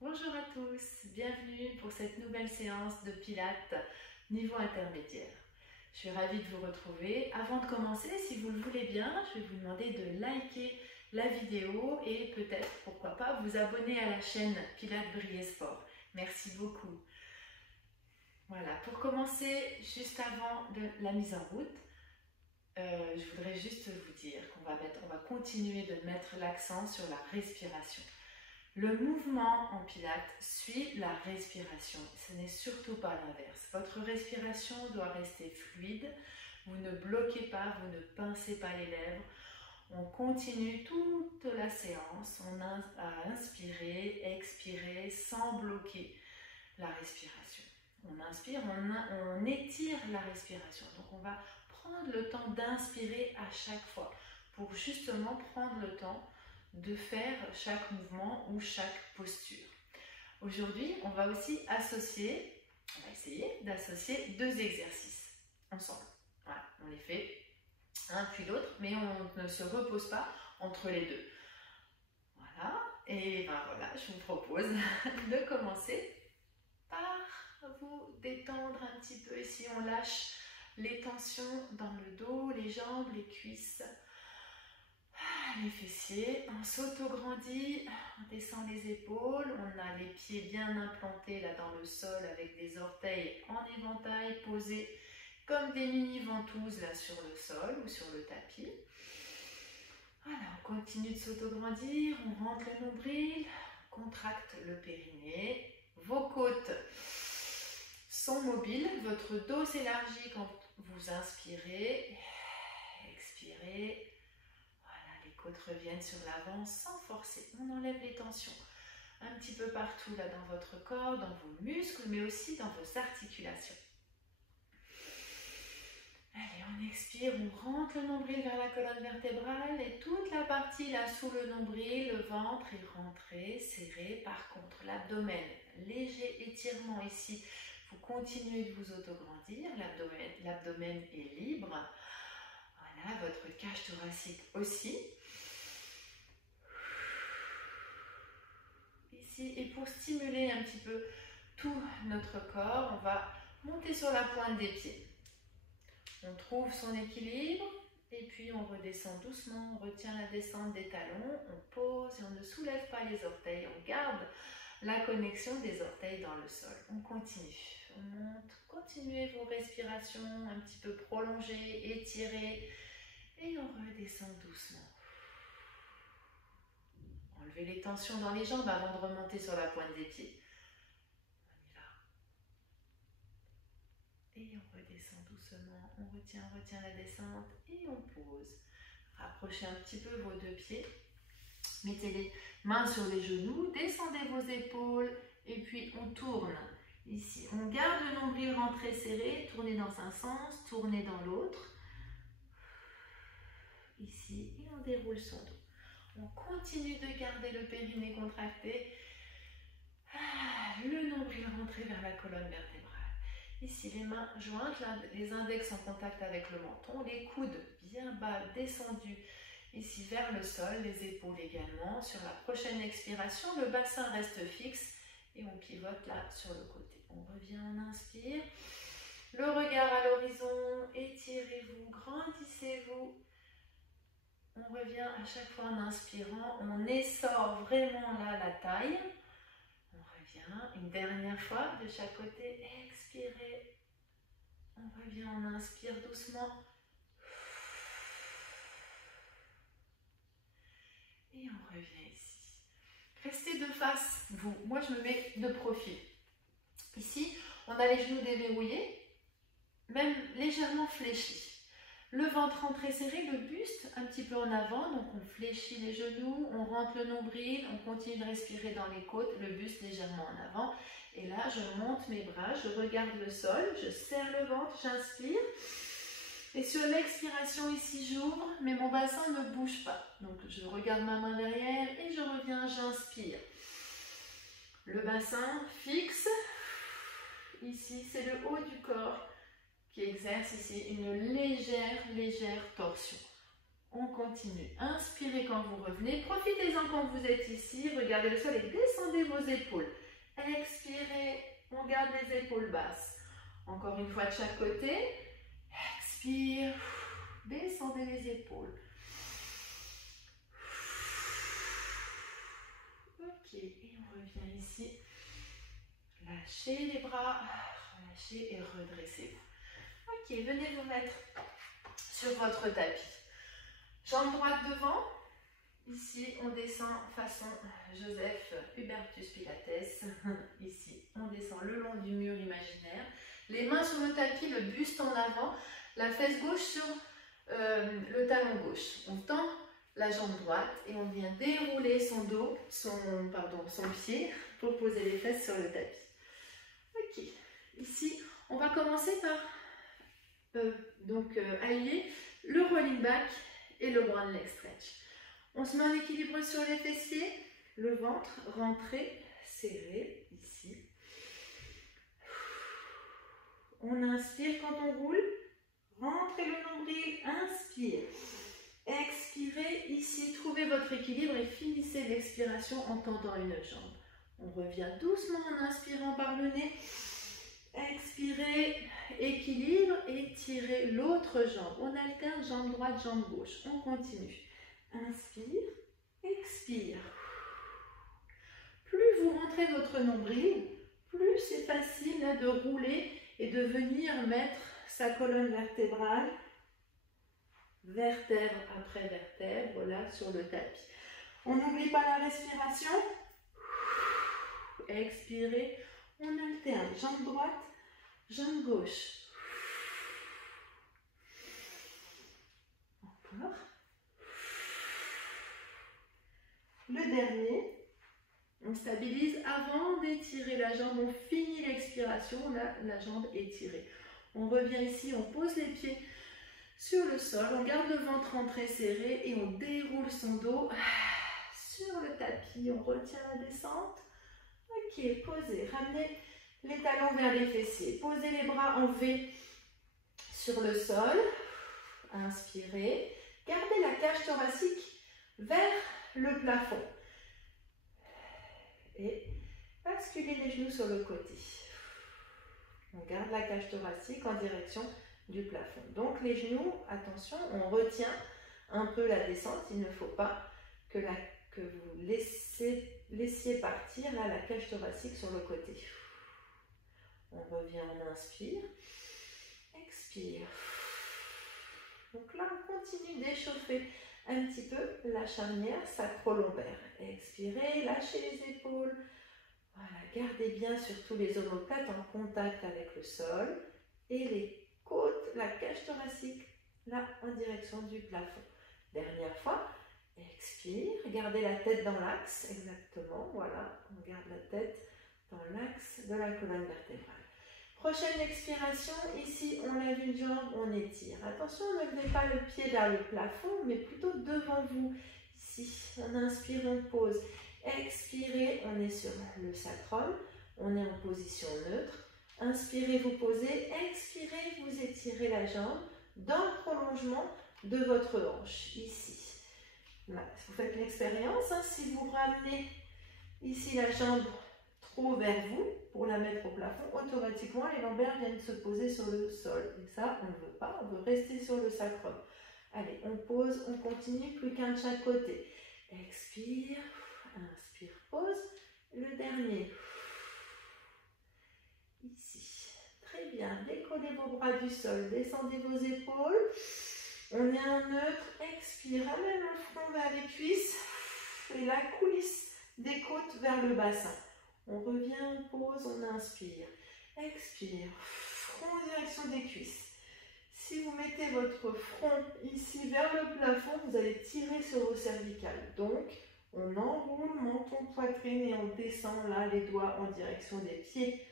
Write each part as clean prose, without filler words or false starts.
Bonjour à tous, bienvenue pour cette nouvelle séance de Pilates niveau intermédiaire. Je suis ravie de vous retrouver. Avant de commencer, si vous le voulez bien, je vais vous demander de liker la vidéo et peut-être, pourquoi pas, vous abonner à la chaîne Pilates Briller Sport. Merci beaucoup. Voilà, pour commencer, juste avant la mise en route, je voudrais juste vous dire qu'on va continuer de mettre l'accent sur la respiration. Le mouvement en pilates suit la respiration, ce n'est surtout pas l'inverse. Votre respiration doit rester fluide, vous ne bloquez pas, vous ne pincez pas les lèvres. On continue toute la séance à inspirer, expirer sans bloquer la respiration. On inspire, on étire la respiration. Donc on va prendre le temps d'inspirer à chaque fois pour justement prendre le temps de faire chaque mouvement ou chaque posture. Aujourd'hui, on va aussi essayer d'associer deux exercices ensemble. Voilà, on les fait un puis l'autre, mais on ne se repose pas entre les deux. Voilà, et ben voilà, je vous propose de commencer par vous détendre un petit peu. Ici, on lâche les tensions dans le dos, les jambes, les cuisses, les fessiers. On s'auto-grandit, on descend les épaules, on a les pieds bien implantés là dans le sol avec des orteils en éventail posés comme des mini-ventouses là sur le sol ou sur le tapis. Voilà, on continue de s'auto-grandir, on rentre le nombril, on contracte le périnée, vos côtes sont mobiles, votre dos s'élargit quand vous inspirez, expirez. Les côtes reviennent sur l'avant sans forcer. On enlève les tensions un petit peu partout là dans votre corps, dans vos muscles, mais aussi dans vos articulations. Allez, on expire, on rentre le nombril vers la colonne vertébrale et toute la partie là sous le nombril, le ventre est rentré, serré. Par contre, l'abdomen, léger étirement ici. Vous continuez de vous autograndir, l'abdomen est libre. Voilà, votre cage thoracique aussi. Ici, et pour stimuler un petit peu tout notre corps, on va monter sur la pointe des pieds. On trouve son équilibre et puis on redescend doucement, on retient la descente des talons, on pose et on ne soulève pas les orteils, on garde la connexion des orteils dans le sol. On continue, on monte, continuez vos respirations un petit peu prolongées, étirées et on redescend doucement. Enlevez les tensions dans les jambes avant de remonter sur la pointe des pieds. On y va. Et on redescend doucement, on retient la descente et on pose. Rapprochez un petit peu vos deux pieds. Mettez les mains sur les genoux, descendez vos épaules et puis on tourne. Ici, on garde le nombril rentré serré, tournez dans un sens, tournez dans l'autre. Ici, et on déroule son dos. On continue de garder le périnée contracté. Le nombril rentré vers la colonne vertébrale. Ici, les mains jointes, les index en contact avec le menton, les coudes bien bas, descendus ici vers le sol, les épaules également. Sur la prochaine expiration, le bassin reste fixe et on pivote là sur le côté. On revient, on inspire. Le regard à l'horizon, étirez-vous, grandissez-vous. On revient à chaque fois en inspirant, on essore vraiment là la taille. On revient une dernière fois de chaque côté, expirez. On revient, on inspire doucement. Et on revient ici. Restez de face, vous. Moi, je me mets de profil. Ici, on a les genoux déverrouillés, même légèrement fléchis. Le ventre rentré serré, le buste un petit peu en avant, donc on fléchit les genoux, on rentre le nombril, on continue de respirer dans les côtes, le buste légèrement en avant. Et là, je monte mes bras, je regarde le sol, je serre le ventre, j'inspire. Et sur l'expiration ici, j'ouvre, mais mon bassin ne bouge pas. Donc je regarde ma main derrière et je reviens, j'inspire. Le bassin fixe. Ici, c'est le haut du corps qui exerce ici une légère torsion. On continue. Inspirez quand vous revenez. Profitez-en quand vous êtes ici. Regardez le sol et descendez vos épaules. Expirez, on garde les épaules basses. Encore une fois de chaque côté. Expire, descendez les épaules. Ok, et on revient ici. Lâchez les bras, relâchez et redressez-vous. Ok, venez vous mettre sur votre tapis. Jambe droite devant. Ici, on descend façon Joseph Hubertus Pilates. Ici, on descend le long du mur imaginaire. Les mains sur le tapis, le buste en avant, la fesse gauche sur le talon gauche. On tend la jambe droite et on vient dérouler son dos, son pied pour poser les fesses sur le tapis. Ok, ici, on va commencer par allier le rolling back et le brown leg stretch. On se met en équilibre sur les fessiers, le ventre rentré, serré, ici. On inspire quand on roule, rentrez le nombril, inspire. Expirez, ici, trouvez votre équilibre et finissez l'expiration en tendant une jambe. On revient doucement en inspirant par le nez. Expirez, équilibre et tirez l'autre jambe. On alterne jambe droite, jambe gauche. On continue. Inspire, expire. Plus vous rentrez votre nombril, plus c'est facile là, de rouler et de venir mettre sa colonne vertébrale, vertèbre après vertèbre, là sur le tapis. On n'oublie pas la respiration. Expirez, on alterne jambe droite, jambe gauche. Encore. Le dernier, on stabilise avant d'étirer la jambe, on finit l'expiration, la jambe étirée. On revient ici, on pose les pieds sur le sol, on garde le ventre rentré serré et on déroule son dos sur le tapis, on retient la descente. Ok, posez, ramenez les talons vers les fessiers, posez les bras en V sur le sol, inspirez, gardez la cage thoracique vers le plafond et basculez les genoux sur le côté. On garde la cage thoracique en direction du plafond. Donc les genoux, attention, on retient un peu la descente. Il ne faut pas que vous laissiez partir là, la cage thoracique sur le côté. On revient, on inspire, expire. Donc là, on continue d'échauffer un petit peu la charnière sacro-lombaire. Expirez, lâchez les épaules. Voilà, gardez bien surtout les omoplates en contact avec le sol et les côtes, la cage thoracique, là en direction du plafond. Dernière fois, expire, gardez la tête dans l'axe, exactement, voilà, on garde la tête dans l'axe de la colonne vertébrale. Prochaine expiration, ici on lève une jambe, on étire. Attention, ne levez pas le pied vers le plafond, mais plutôt devant vous. Ici, on inspire, on pose. Expirez, on est sur le sacrum, on est en position neutre. Inspirez, vous posez. Expirez, vous étirez la jambe dans le prolongement de votre hanche, ici. Voilà. Vous faites l'expérience, hein, si vous ramenez ici la jambe trop vers vous pour la mettre au plafond, automatiquement les lombaires viennent se poser sur le sol. Et ça, on ne veut pas, on veut rester sur le sacrum. Allez, on pose, on continue, plus qu'un de chaque côté. Expire, inspire, pose. Le dernier. Ici. Très bien, décollez vos bras du sol, descendez vos épaules. On est en neutre, expire, ramène le front vers les cuisses et la coulisse des côtes vers le bassin. On revient, on pose, on inspire. Expire, front en direction des cuisses. Si vous mettez votre front ici vers le plafond, vous allez tirer sur vos cervicales. Donc, on enroule menton, poitrine et on descend là les doigts en direction des pieds.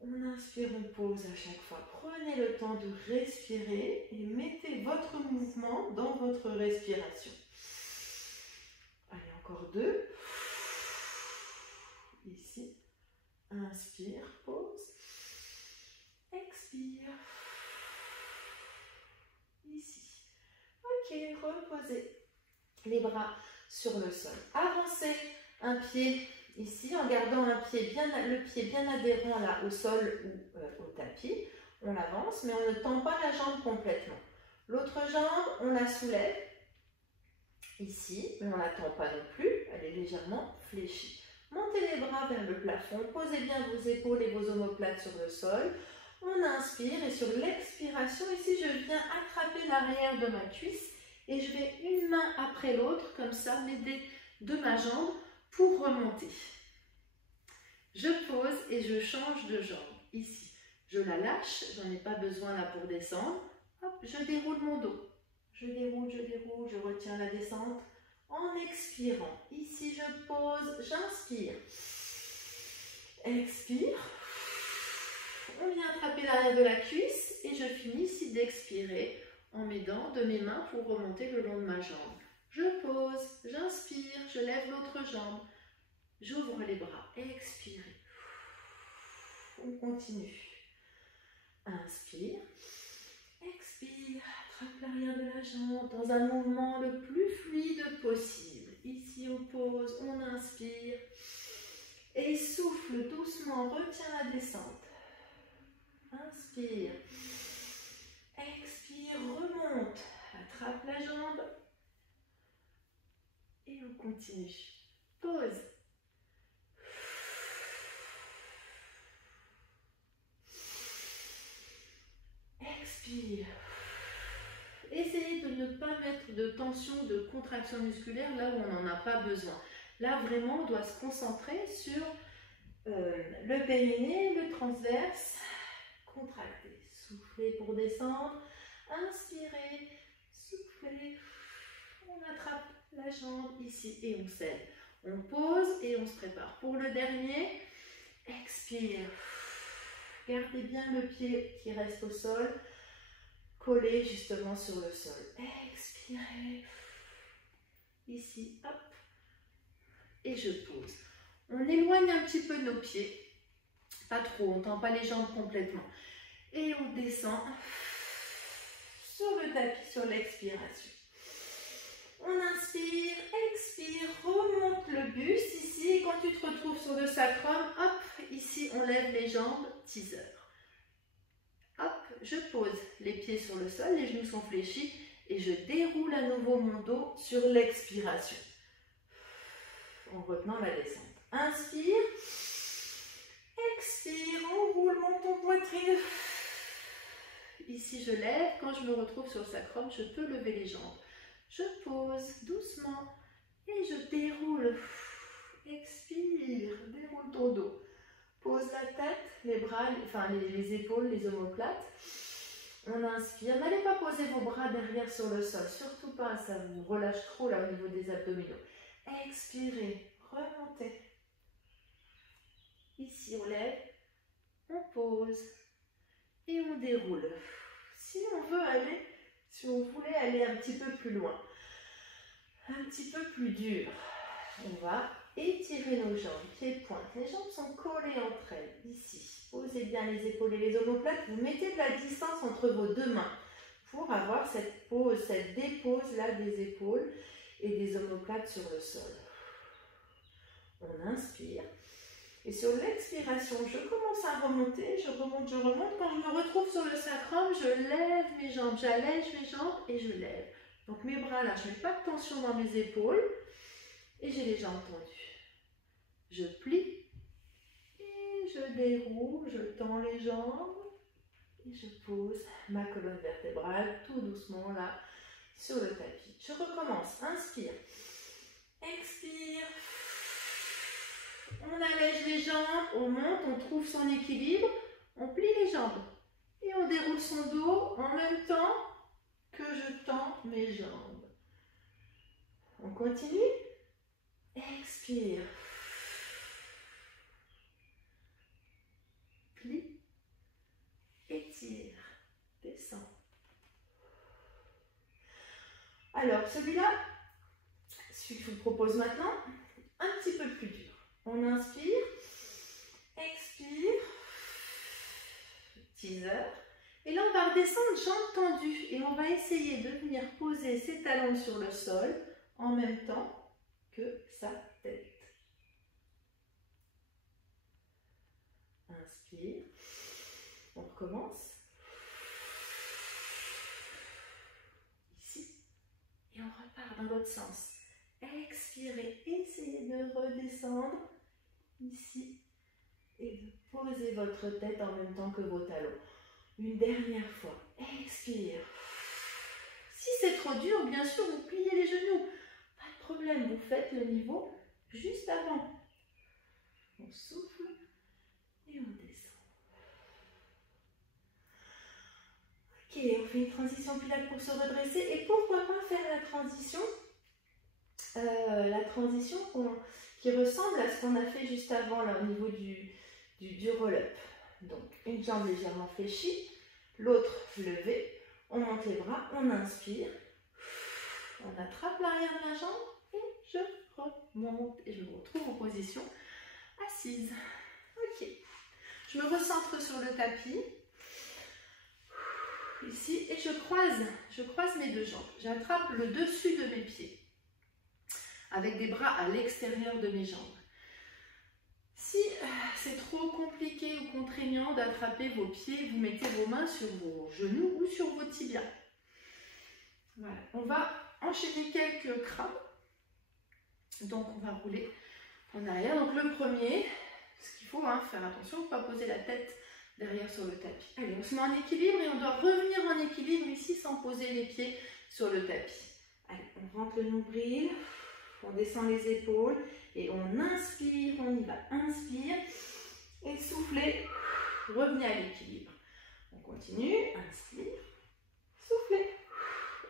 On inspire, on pose à chaque fois. Prenez le temps de respirer et mettez votre mouvement dans votre respiration. Allez, encore deux. Ici. Inspire, pause. Expire. Ici. Ok, reposez les bras sur le sol. Avancez un pied Ici, en gardant le pied bien adhérent là au sol ou au tapis, on avance, mais on ne tend pas la jambe complètement. L'autre jambe, on la soulève, ici, mais on ne la tend pas non plus, elle est légèrement fléchie. Montez les bras vers le plafond, posez bien vos épaules et vos omoplates sur le sol. On inspire et sur l'expiration, ici, je viens attraper l'arrière de ma cuisse et je vais une main après l'autre, comme ça, m'aider de ma jambe pour remonter. Je pose et je change de jambe. Ici, je la lâche, j'en ai pas besoin là pour descendre. Hop, je déroule mon dos. Je déroule, je retiens la descente en expirant. Ici, je pose, j'inspire. Expire. On vient attraper l'arrière de la cuisse et je finis ici d'expirer en m'aidant de mes mains pour remonter le long de ma jambe. Je pose, j'inspire, je lève l'autre jambe. J'ouvre les bras, expirez. On continue. Inspire, expire, attrape l'arrière de la jambe dans un mouvement le plus fluide possible. Ici, on pose, on inspire et souffle doucement, retiens la descente. Inspire, expire, remonte, attrape la jambe et on continue. Pause. Expire. Essayez de ne pas mettre de tension, de contraction musculaire là où on n'en a pas besoin. Là, vraiment, on doit se concentrer sur le périnée, le transverse. Contractez. Soufflez pour descendre. Inspirez. Soufflez. On attrape la jambe ici et on cède. On pose et on se prépare. Pour le dernier, expire. Gardez bien le pied qui reste au sol, collé justement sur le sol. Expirez. Ici, hop. Et je pose. On éloigne un petit peu nos pieds. Pas trop, on ne tend pas les jambes complètement. Et on descend sur le tapis, sur l'expiration. On inspire, expire, remonte le buste ici. Quand tu te retrouves sur le sacrum, hop, ici on lève les jambes, teaser. Hop, je pose les pieds sur le sol, les genoux sont fléchis et je déroule à nouveau mon dos sur l'expiration. En retenant la descente. Inspire, expire, enroule, monte ton poitrine. Ici je lève, quand je me retrouve sur le sacrum, je peux lever les jambes. Je pose doucement et je déroule. Expire, déroule ton dos. Pose la tête, les bras, les épaules, les omoplates. On inspire. N'allez pas poser vos bras derrière sur le sol, surtout pas, ça vous relâche trop là au niveau des abdominaux. Expirez, remontez. Ici on lève, on pose et on déroule. Si on voulait aller un petit peu plus loin, un petit peu plus dur, on va étirer nos jambes, pieds-pointes. Les jambes sont collées entre elles, ici. Posez bien les épaules et les omoplates. Vous mettez de la distance entre vos deux mains pour avoir cette pose, cette dépose là des épaules et des omoplates sur le sol. On inspire. Et sur l'expiration, je commence à remonter, je remonte. Quand je me retrouve sur le sacrum, je lève mes jambes, j'allège mes jambes et je lève. Donc mes bras là, je ne mets pas de tension dans mes épaules et j'ai les jambes tendues. Je plie et je déroule, je tends les jambes et je pose ma colonne vertébrale tout doucement là sur le tapis. Je recommence, inspire, expire. On allège les jambes, on monte, on trouve son équilibre, on plie les jambes et on déroule son dos en même temps que je tends mes jambes. On continue. Expire. Plie. Étire. Descend. Alors, celui-là, celui que je vous propose maintenant, un petit peu plus dur. On inspire, expire, teaser. Et là, on va redescendre jambes tendues et on va essayer de venir poser ses talons sur le sol en même temps que sa tête. Inspire. On recommence. Ici. Et on repart dans l'autre sens. Expirez. Essayez de redescendre. Ici. Et de poser votre tête en même temps que vos talons. Une dernière fois. Expire. Si c'est trop dur, bien sûr, vous pliez les genoux. Pas de problème, vous faites le niveau juste avant. On souffle et on descend. Ok, on fait une transition pilates pour se redresser. Et pourquoi pas faire la transition qui ressemble à ce qu'on a fait juste avant, là, au niveau du roll-up. Donc, une jambe légèrement fléchie, l'autre levée. On monte les bras, on inspire. On attrape l'arrière de la jambe et je remonte. Et je me retrouve en position assise. Ok. Je me recentre sur le tapis. Ici, et je croise mes deux jambes. J'attrape le dessus de mes pieds avec des bras à l'extérieur de mes jambes. Si c'est trop compliqué ou contraignant d'attraper vos pieds, vous mettez vos mains sur vos genoux ou sur vos tibias. Voilà. On va enchaîner quelques crabes. Donc on va rouler en arrière. Donc le premier, ce qu'il faut faire attention, ne pas poser la tête derrière sur le tapis. Allez, on se met en équilibre et on doit revenir en équilibre ici sans poser les pieds sur le tapis. Allez, on rentre le nombril, on descend les épaules et on inspire, on y va. Inspire et soufflez, revenez à l'équilibre. On continue, inspire, soufflez,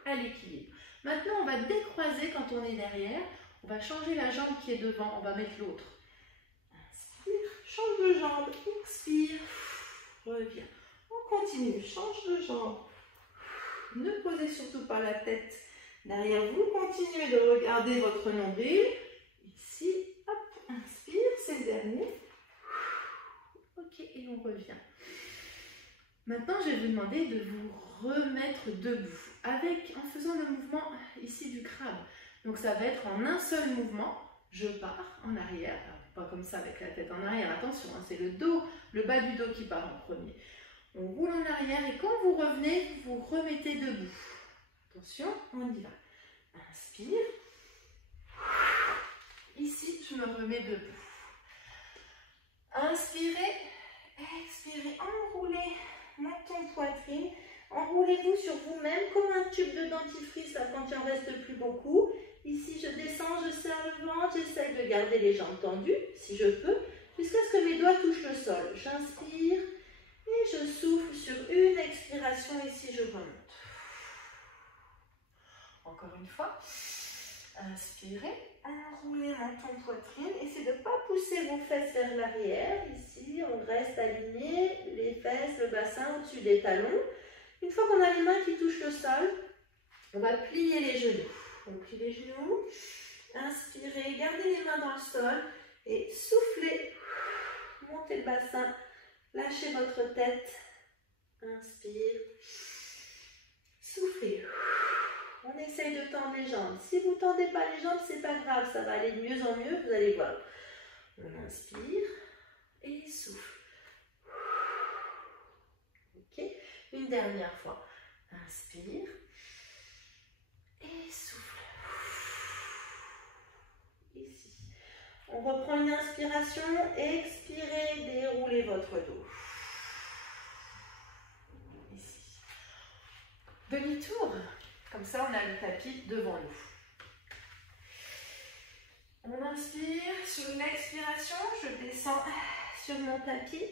à l'équilibre. Maintenant, on va décroiser quand on est derrière. On va changer la jambe qui est devant, on va mettre l'autre. Inspire, change de jambe, expire. Reviens. On continue. Change de jambe. Ne posez surtout pas la tête derrière vous. Continuez de regarder votre nombril. Ici, hop, inspire, c'est le dernier. Ok, et on revient. Maintenant, je vais vous demander de vous remettre debout en faisant le mouvement ici du crabe. Donc, ça va être en un seul mouvement. Je pars en arrière. Alors, pas comme ça avec la tête en arrière, attention, c'est le dos, le bas du dos qui part en premier. On roule en arrière et quand vous revenez, vous remettez debout. Attention, on y va. Inspire. Ici, je me remets debout. Inspirez, expirez, enroulez, menton, poitrine. Enroulez-vous sur vous-même comme un tube de dentifrice là, quand il en reste plus beaucoup. Ici, je descends, je serre le ventre, j'essaie de garder les jambes tendues, si je peux, jusqu'à ce que mes doigts touchent le sol. J'inspire et je souffle sur une expiration. Ici, je remonte. Encore une fois. Inspirez, enroulez menton, poitrine. Essayez de ne pas pousser vos fesses vers l'arrière. Ici, on reste aligné, les fesses, le bassin au-dessus des talons. Une fois qu'on a les mains qui touchent le sol, on va plier les genoux. On plie les genoux, inspirez, gardez les mains dans le sol et soufflez, montez le bassin, lâchez votre tête, inspire, soufflez. On essaye de tendre les jambes. Si vous ne tendez pas les jambes, c'est pas grave, ça va aller de mieux en mieux, vous allez voir. On inspire et souffle. Ok, une dernière fois. Inspire et souffle. Ici. On reprend une inspiration, expirez, déroulez votre dos. Ici. Demi-tour. Comme ça, on a le tapis devant nous. On inspire. Sur une expiration, je descends sur mon tapis.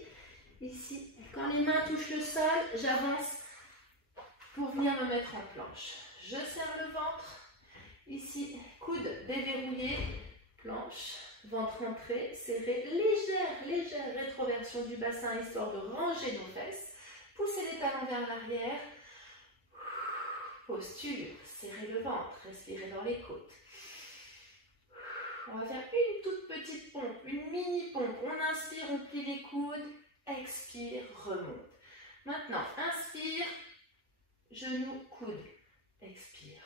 Ici, quand les mains touchent le sol, j'avance pour venir me mettre en planche. Je serre le ventre. Ici, coude déverrouillé, planche, ventre rentré, serré. Légère rétroversion du bassin, histoire de ranger nos fesses. Poussez les talons vers l'arrière. Posture, serrez le ventre, respirez dans les côtes. On va faire une toute petite pompe, une mini pompe. On inspire, on plie les coudes, expire, remonte. Maintenant, inspire, genoux, coude, expire.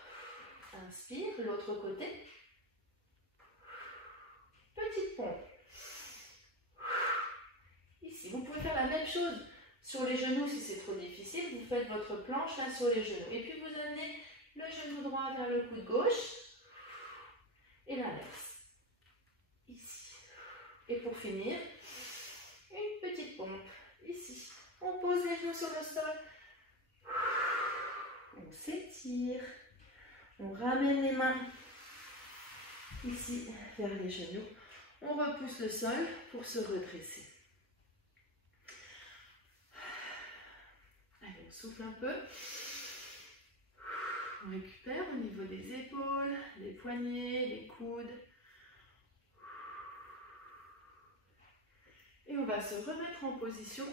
Inspire, l'autre côté. Petite pompe. Ici, vous pouvez faire faire la même chose sur les genoux si c'est trop difficile. Vous faites votre planche là sur les genoux. Et puis vous amenez le genou droit vers le coude gauche. Et l'inverse. Ici. Et pour finir, une petite pompe. Ici. On pose les genoux sur le sol. On s'étire. On ramène les mains ici vers les genoux. On repousse le sol pour se redresser. Allez, on souffle un peu. On récupère au niveau des épaules, des poignets, des coudes. Et on va se remettre en position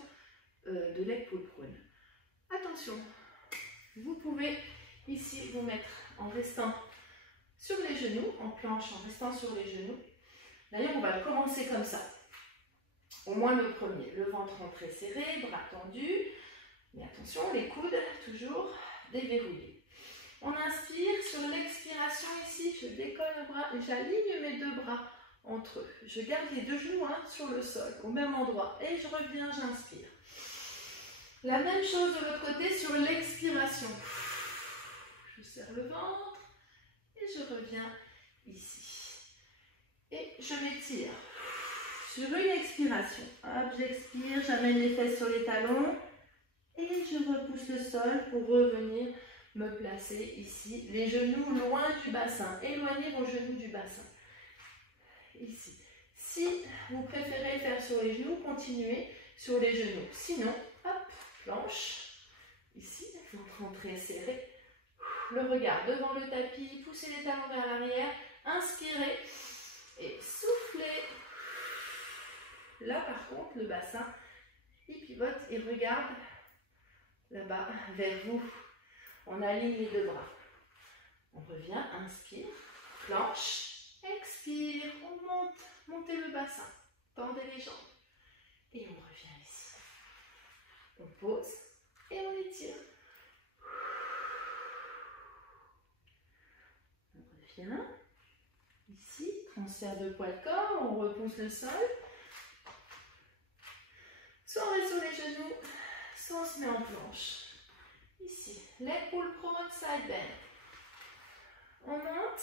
de leg pull prone. Attention, vous pouvez ici vous mettre en restant sur les genoux, en planche, en restant sur les genoux. D'ailleurs, on va commencer comme ça. Au moins le premier. Le ventre rentré serré, bras tendus. Mais attention, les coudes toujours déverrouillés. On inspire. Sur l'expiration ici, je décolle le bras et j'aligne mes deux bras entre eux. Je garde les deux genoux sur le sol, au même endroit. Et je reviens, j'inspire. La même chose de l'autre côté sur l'expiration. Je serre le ventre et je reviens ici. Et je m'étire. Sur une expiration, hop, j'expire, j'amène les fesses sur les talons et je repousse le sol pour revenir me placer ici. Les genoux loin du bassin, éloignez vos genoux du bassin. Ici. Si vous préférez faire sur les genoux, continuez sur les genoux. Sinon, hop, planche. Ici, ventre rentré serré. Le regard devant le tapis, poussez les talons vers l'arrière, inspirez et soufflez. Là, par contre, le bassin, il pivote et regarde là-bas vers vous. On aligne les deux bras. On revient, inspire, planche, expire, on monte, montez le bassin, tendez les jambes. Et on revient ici. On pose et on étire. On revient. Ici, transfert de poids de corps, on repousse le sol. Soit on reste sur les genoux, soit on se met en planche. Ici, leg pull prone, side bend. On monte.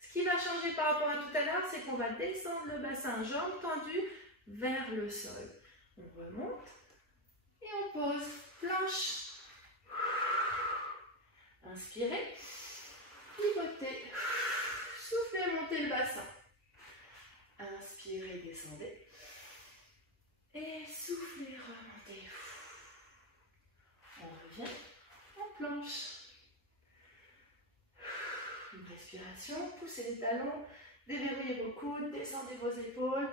Ce qui va changer par rapport à tout à l'heure, c'est qu'on va descendre le bassin, jambes tendues vers le sol. On remonte et on pose. Planche. Inspirez. Pivotez. Soufflez, montez le bassin. Inspirez, descendez. Et soufflez, remontez. On revient en planche. Une respiration, poussez les talons, déverrouillez vos coudes, descendez vos épaules.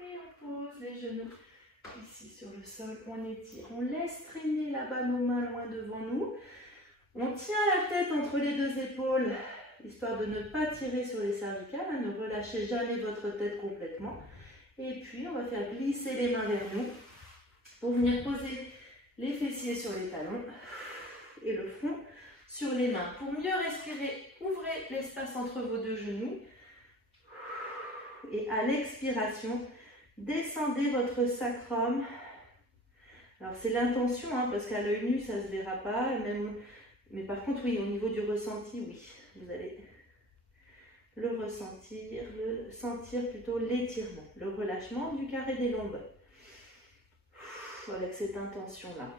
Et on pose les genoux ici sur le sol, on étire. On laisse traîner là-bas nos mains loin devant nous. On tient la tête entre les deux épaules, histoire de ne pas tirer sur les cervicales. Ne relâchez jamais votre tête complètement. Et puis, on va faire glisser les mains vers nous pour venir poser les fessiers sur les talons et le front sur les mains. Pour mieux respirer, ouvrez l'espace entre vos deux genoux. Et à l'expiration, descendez votre sacrum. Alors, c'est l'intention, parce qu'à l'œil nu, ça ne se verra pas. Mais par contre, oui, au niveau du ressenti, oui. Vous allez le ressentir, sentir plutôt l'étirement, le relâchement du carré des lombes. Avec cette intention-là.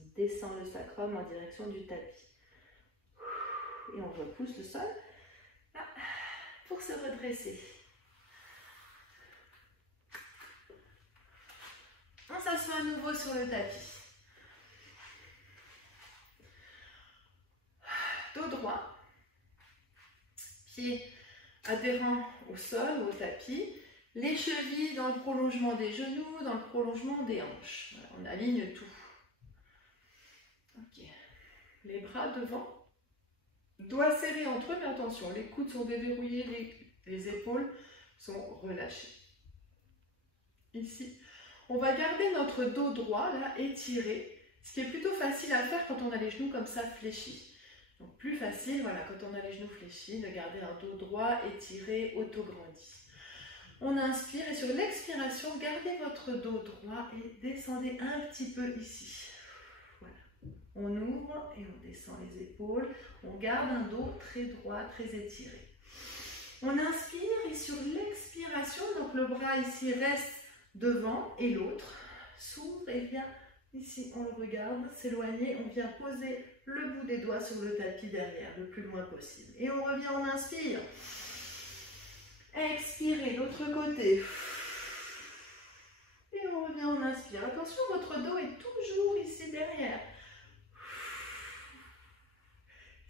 On descend le sacrum en direction du tapis. Et on repousse le sol pour se redresser. On s'assoit à nouveau sur le tapis. Dos droit. Pieds adhérents au sol, au tapis. Les chevilles dans le prolongement des genoux, dans le prolongement des hanches. Voilà, on aligne tout. Ok. Les bras devant. Doigts serrés entre eux, mais attention, les coudes sont déverrouillés, les épaules sont relâchées. Ici, on va garder notre dos droit, là, étiré, ce qui est plutôt facile à faire quand on a les genoux comme ça fléchis. Donc plus facile, voilà, quand on a les genoux fléchis, de garder un dos droit, étiré, auto-grandi. On inspire et sur l'expiration, gardez votre dos droit et descendez un petit peu ici. Voilà. On ouvre et on descend les épaules. On garde un dos très droit, très étiré. On inspire et sur l'expiration, donc le bras ici reste devant et l'autre s'ouvre et vient ici, on le regarde, s'éloigner. On vient poser le bout des doigts sur le tapis derrière, le plus loin possible. Et on revient, on inspire. Expirez, l'autre côté. Et on revient, on inspire. Attention, votre dos est toujours ici derrière.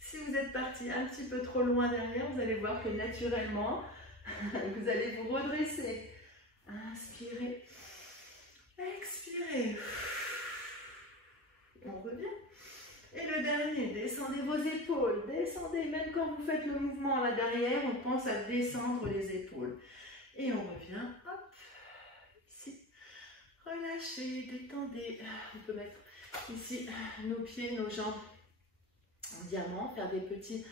Si vous êtes parti un petit peu trop loin derrière, vous allez voir que naturellement, vous allez vous redresser. Inspirez. Expirez. On revient. Et le dernier, descendez vos épaules. Descendez, même quand vous faites le mouvement là derrière, on pense à descendre les épaules. Et on revient, hop, ici. Relâchez, détendez. On peut mettre ici nos pieds, nos jambes en diamant, faire des petits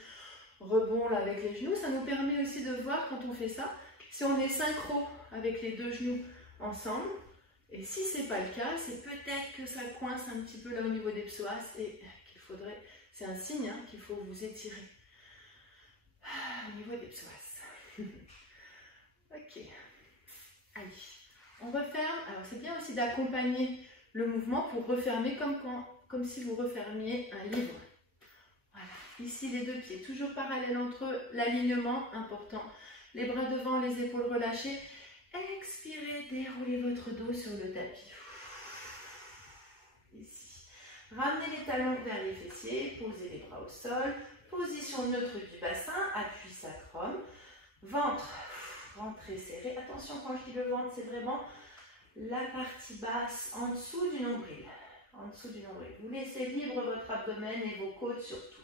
rebonds là avec les genoux. Ça nous permet aussi de voir quand on fait ça, si on est synchro avec les deux genoux ensemble. Et si ce n'est pas le cas, c'est peut-être que ça coince un petit peu là au niveau des psoas et qu'il faudrait, c'est un signe hein, qu'il faut vous étirer au niveau des psoas. Ok. Allez, on referme. Alors c'est bien aussi d'accompagner le mouvement pour refermer comme si vous refermiez un livre. Voilà. Ici les deux pieds, toujours parallèles entre eux, l'alignement important. Les bras devant, les épaules relâchées. Expirez, déroulez votre dos sur le tapis. Ici. Ramenez les talons vers les fessiers, posez les bras au sol. Position neutre du bassin, appui sacrum. Ventre, rentrez serré. Attention, quand je dis le ventre, c'est vraiment la partie basse, en dessous du nombril. En dessous du nombril. Vous laissez libre votre abdomen et vos côtes surtout.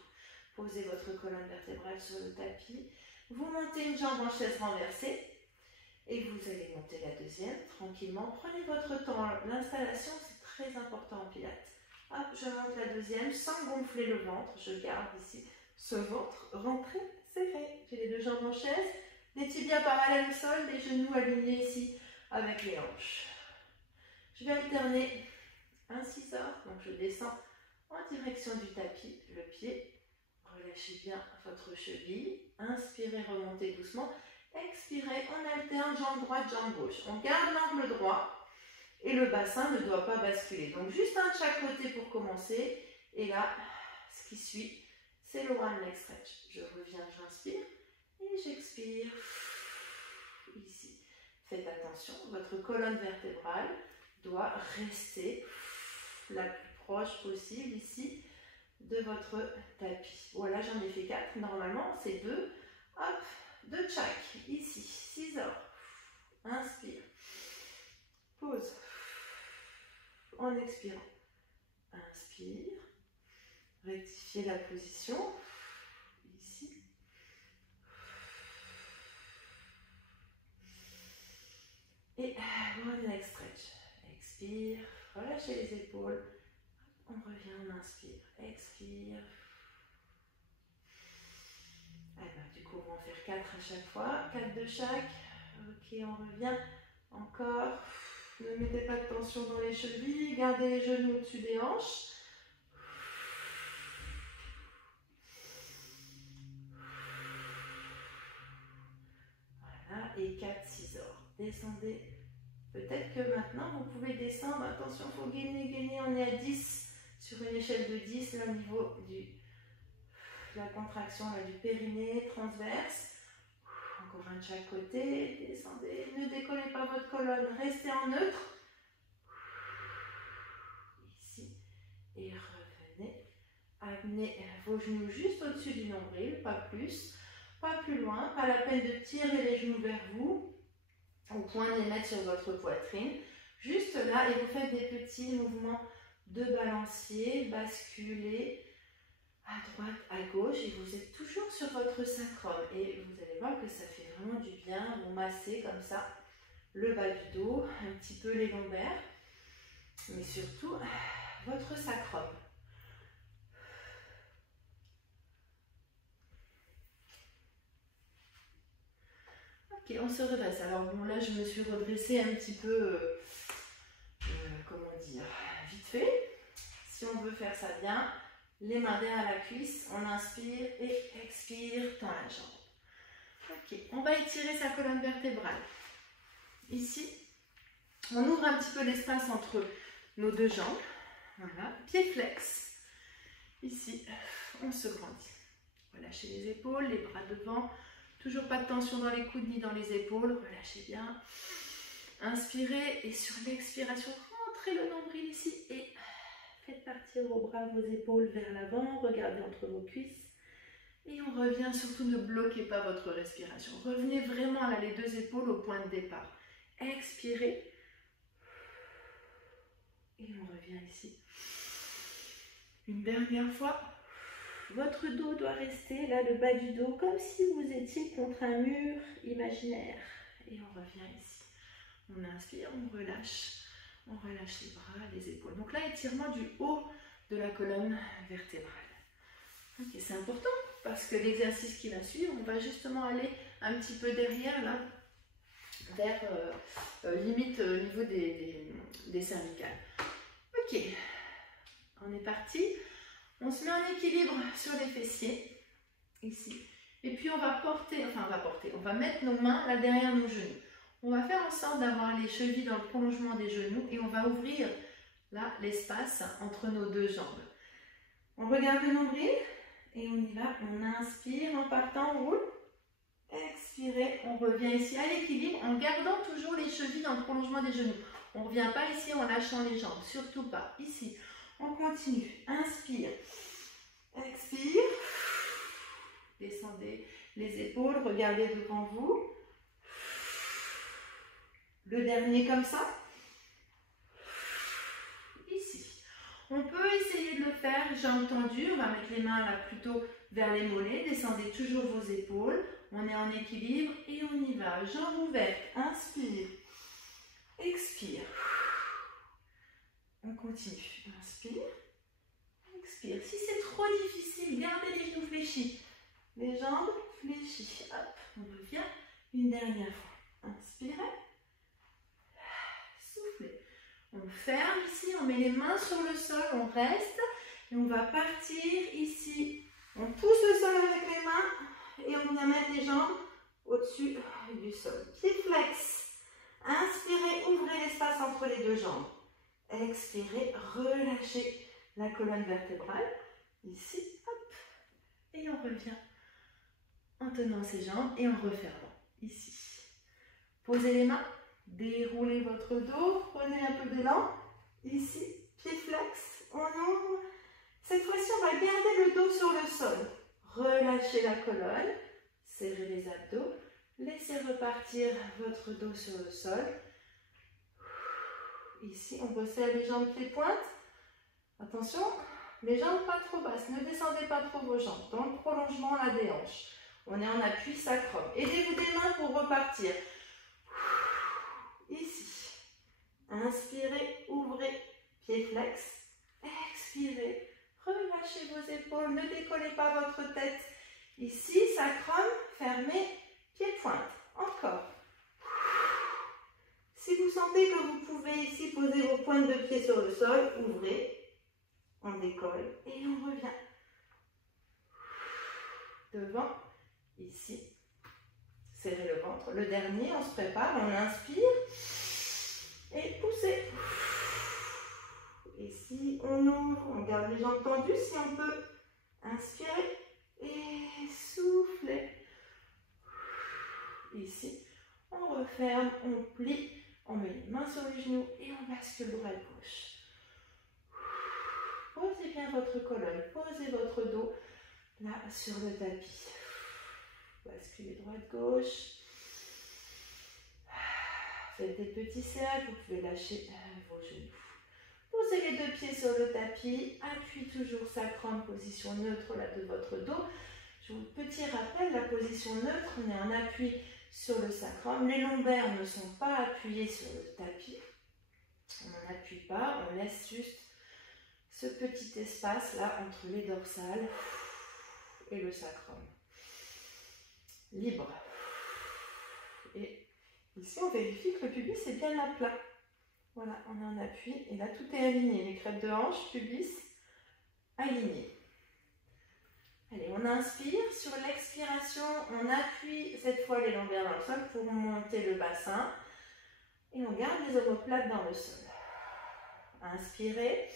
Posez votre colonne vertébrale sur le tapis. Vous montez une jambe en chaise renversée. Et vous allez monter la deuxième tranquillement. Prenez votre temps. L'installation, c'est très important en pilates. Hop, je monte la deuxième sans gonfler le ventre. Je garde ici ce ventre rentré, serré. J'ai les deux jambes en chaise, les tibias parallèles au sol, les genoux alignés ici avec les hanches. Je vais alterner un scissor. Donc je descends en direction du tapis, le pied. Relâchez bien votre cheville. Inspirez, remontez doucement. Expirez, on alterne jambe droite, jambe gauche. On garde l'angle droit et le bassin ne doit pas basculer. Donc juste un de chaque côté pour commencer. Et là, ce qui suit, c'est le one leg stretch. Je reviens, j'inspire et j'expire. Ici, faites attention, votre colonne vertébrale doit rester la plus proche possible ici de votre tapis. Voilà, j'en ai fait 4. Normalement, c'est 2. Hop. De chaque, ici, scissor, inspire, pause, en expirant, inspire, rectifiez la position, ici, et one leg stretch, expire, relâchez les épaules, on revient, on inspire, expire. Du coup, on va en faire 4 à chaque fois, 4 de chaque. Ok, on revient. Encore. Ne mettez pas de tension dans les chevilles. Gardez les genoux au-dessus des hanches. Voilà, et 4 scissors. Descendez. Peut-être que maintenant, vous pouvez descendre. Attention, il faut gainer, gainer. On est à 10 sur une échelle de 10, là, au niveau la contraction là, du périnée transverse. Encore un de chaque côté. Descendez. Ne décollez pas votre colonne. Restez en neutre. Ici. Et revenez. Amenez vos genoux juste au-dessus du nombril. Pas plus. Pas plus loin. Pas la peine de tirer les genoux vers vous. Au point de les mettre sur votre poitrine. Juste là. Et vous faites des petits mouvements de balancier. Basculez. À droite, à gauche, et vous êtes toujours sur votre sacrum. Et vous allez voir que ça fait vraiment du bien. Vous massez comme ça le bas du dos, un petit peu les lombaires, mais surtout votre sacrum. Ok, Ok, on se redresse. Alors bon, là, je me suis redressée un petit peu, comment dire, vite fait. Si on veut faire ça bien, les mains derrière la cuisse, on inspire et expire, tend la jambe. Ok, on va étirer sa colonne vertébrale. Ici, on ouvre un petit peu l'espace entre nos deux jambes. Voilà, pied flex. Ici, on se grandit. Relâchez les épaules, les bras devant. Toujours pas de tension dans les coudes ni dans les épaules. Relâchez bien. Inspirez et sur l'expiration, rentrez le nombril ici et faites partir vos bras, vos épaules vers l'avant. Regardez entre vos cuisses. Et on revient, surtout ne bloquez pas votre respiration. Revenez vraiment là, les deux épaules au point de départ. Expirez. Et on revient ici. Une dernière fois. Votre dos doit rester là, le bas du dos, comme si vous étiez contre un mur imaginaire. Et on revient ici. On inspire, on relâche les bras, les épaules. Donc là, étirement du haut de la colonne vertébrale. Ok, c'est important parce que l'exercice qui va suivre, on va justement aller un petit peu derrière, là, vers limite au niveau des cervicales. Ok, on est parti. On se met en équilibre sur les fessiers, ici. Et puis on va on va mettre nos mains là derrière nos genoux. On va faire en sorte d'avoir les chevilles dans le prolongement des genoux et on va ouvrir là l'espace entre nos deux jambes. On regarde le nombril et on y va. On inspire en partant, on roule. Expirez, on revient ici à l'équilibre en gardant toujours les chevilles dans le prolongement des genoux. On ne revient pas ici en lâchant les jambes, surtout pas. Ici, on continue. Inspire, expire. Descendez les épaules, regardez devant vous. Le dernier comme ça. Ici. On peut essayer de le faire, j'ai entendu. On va mettre les mains là plutôt vers les mollets. Descendez toujours vos épaules. On est en équilibre et on y va. Jambes ouvertes. Inspire. Expire. On continue. Inspire. Expire. Si c'est trop difficile, gardez les genoux fléchis. Les jambes fléchies. Hop, on revient une dernière fois. Inspirez. Soufflez. On ferme ici, on met les mains sur le sol, on reste. Et on va partir ici. On pousse le sol avec les mains et on vient mettre les jambes au-dessus du sol. Pied flex. Inspirez, ouvrez l'espace entre les deux jambes. Expirez, relâchez la colonne vertébrale. Ici, hop. Et on revient en tenant ses jambes et en refermant. Ici. Posez les mains. Déroulez votre dos. Prenez un peu d'élan. Ici, pied flex. On ouvre. Cette fois-ci, on va garder le dos sur le sol. Relâchez la colonne. Serrez les abdos. Laissez repartir votre dos sur le sol. Ici, on resserre les jambes pieds-pointe. Attention, les jambes pas trop basses. Ne descendez pas trop vos jambes. Dans le prolongement là, des hanches. On est en appui sacrum. Aidez-vous des mains pour repartir. Ici. Inspirez, ouvrez, pied flex. Expirez. Relâchez vos épaules. Ne décollez pas votre tête. Ici, sacrum, fermé, pied-pointe. Encore. Si vous sentez que vous pouvez ici poser vos pointes de pied sur le sol, ouvrez. On décolle et on revient. Devant, ici. Serrez le ventre. Le dernier, on se prépare, on inspire. Et poussez. Ici, on ouvre, on garde les jambes tendues si on peut. Inspirez et soufflez. Ici, on referme, on plie, on met les mains sur les genoux et on bascule droite-gauche. Posez bien votre colonne, posez votre dos là sur le tapis. Basculez droite-gauche. Faites des petits cercles, vous pouvez lâcher vos genoux. Posez les deux pieds sur le tapis, appuyez toujours sacrum, position neutre là de votre dos. Petit rappel, la position neutre, on est en appui sur le sacrum. Les lombaires ne sont pas appuyés sur le tapis. On n'en appuie pas, on laisse juste ce petit espace là entre les dorsales et le sacrum. Libre. Et ici, on vérifie que le pubis est bien à plat. Voilà, on a un appui et là, tout est aligné. Les crêtes de hanche, pubis, alignées. Allez, on inspire. Sur l'expiration, on appuie cette fois les lombaires dans le sol pour monter le bassin. Et on garde les omoplates dans le sol. Inspirez.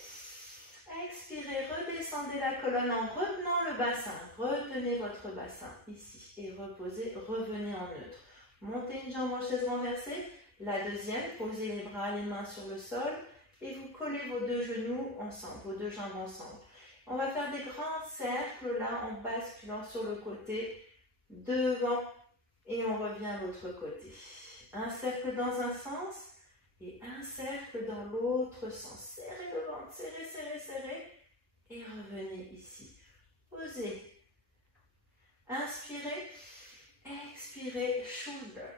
Expirez, redescendez la colonne en retenant le bassin. Retenez votre bassin ici et reposez, revenez en neutre. Montez une jambe en chaise renversée. La deuxième, posez les bras, les mains sur le sol et vous collez vos deux genoux ensemble, vos deux jambes ensemble. On va faire des grands cercles là en basculant sur le côté devant et on revient à l'autre côté. Un cercle dans un sens et un cercle dans l'autre sens. Serrez le ventre, serrez, serrez, serrez et revenez ici. Posez. Inspirez, expirez, shoulder.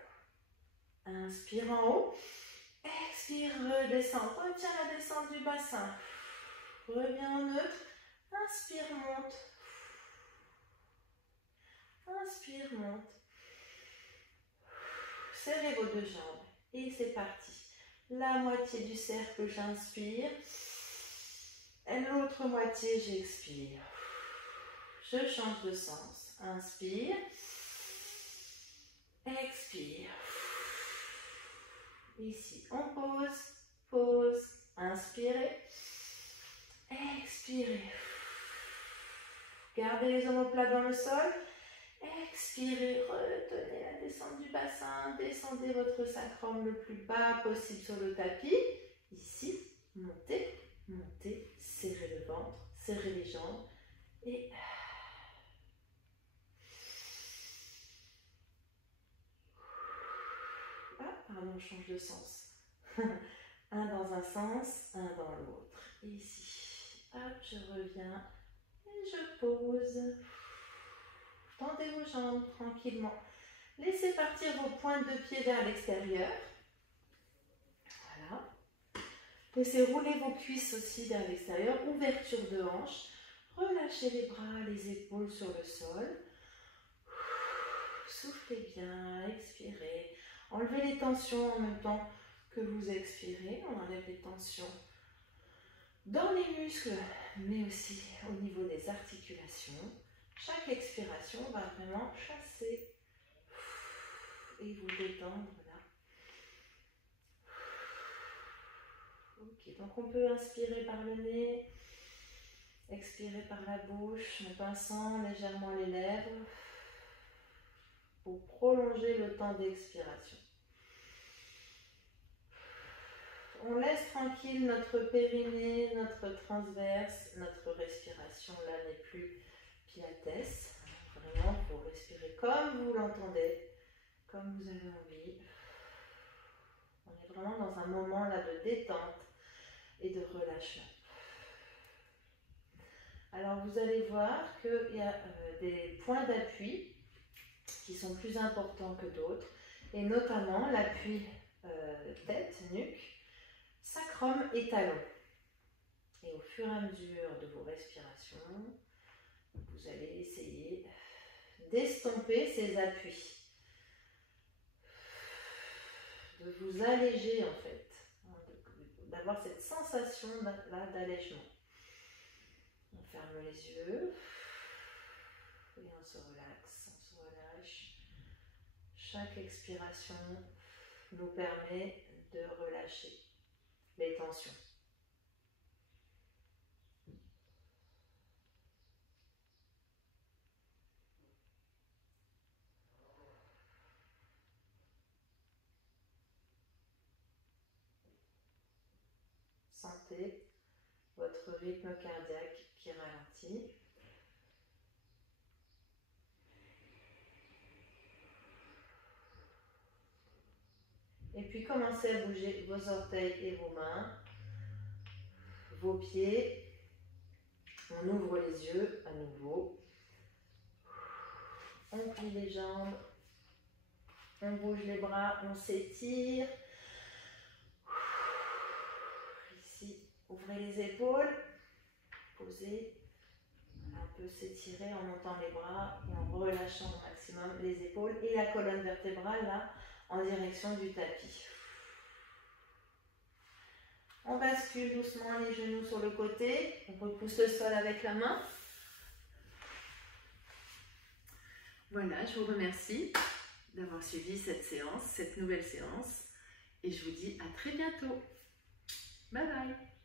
Inspire en haut, expire, redescend. Retiens la descente du bassin. Reviens en neutre. Inspire, monte. Inspire, monte. Serrez vos deux jambes. Et c'est parti. La moitié du cercle, j'inspire. Et l'autre moitié, j'expire. Je change de sens. Inspire. Expire. Ici, on pose. Pose. Inspirez. Expirez. Gardez les omoplates dans le sol. Expirez, retenez la descente du bassin, descendez votre sacrum le plus bas possible sur le tapis. Ici, montez, montez, serrez le ventre, serrez les jambes et pardon, on change de sens. Un dans un sens, un dans l'autre. Ici, hop, je reviens et je pose. Tendez vos jambes tranquillement. Laissez partir vos pointes de pied vers l'extérieur. Voilà. Laissez rouler vos cuisses aussi vers l'extérieur. Ouverture de hanche. Relâchez les bras, les épaules sur le sol. Soufflez bien, expirez. Enlevez les tensions en même temps que vous expirez. On enlève les tensions dans les muscles, mais aussi au niveau des articulations. Chaque expiration va vraiment chasser et vous détendre là. Ok, donc on peut inspirer par le nez, expirer par la bouche en pinçant légèrement les lèvres pour prolonger le temps d'expiration. On laisse tranquille notre périnée, notre transverse, notre respiration là n'est plus pilates. Vraiment, il faut respirer comme vous l'entendez, comme vous avez envie. On est vraiment dans un moment là de détente et de relâchement. Alors vous allez voir qu'il y a des points d'appui qui sont plus importants que d'autres, et notamment l'appui tête, nuque, sacrum et talon. Et au fur et à mesure de vos respirations, vous allez essayer d'estomper ces appuis, de vous alléger en fait, d'avoir cette sensation d'allègement. On ferme les yeux et on se relaxe, on se relâche. Chaque expiration nous permet de relâcher les tensions. Sentez votre rythme cardiaque qui ralentit. Et puis commencez à bouger vos orteils et vos mains, vos pieds. On ouvre les yeux à nouveau. On plie les jambes. On bouge les bras, on s'étire. Ici, ouvrez les épaules. Posez. On peut s'étirer en montant les bras et en relâchant au maximum les épaules et la colonne vertébrale là, en direction du tapis. On bascule doucement les genoux sur le côté, on repousse le sol avec la main. Voilà, je vous remercie d'avoir suivi cette séance, cette nouvelle séance, et je vous dis à très bientôt. Bye bye.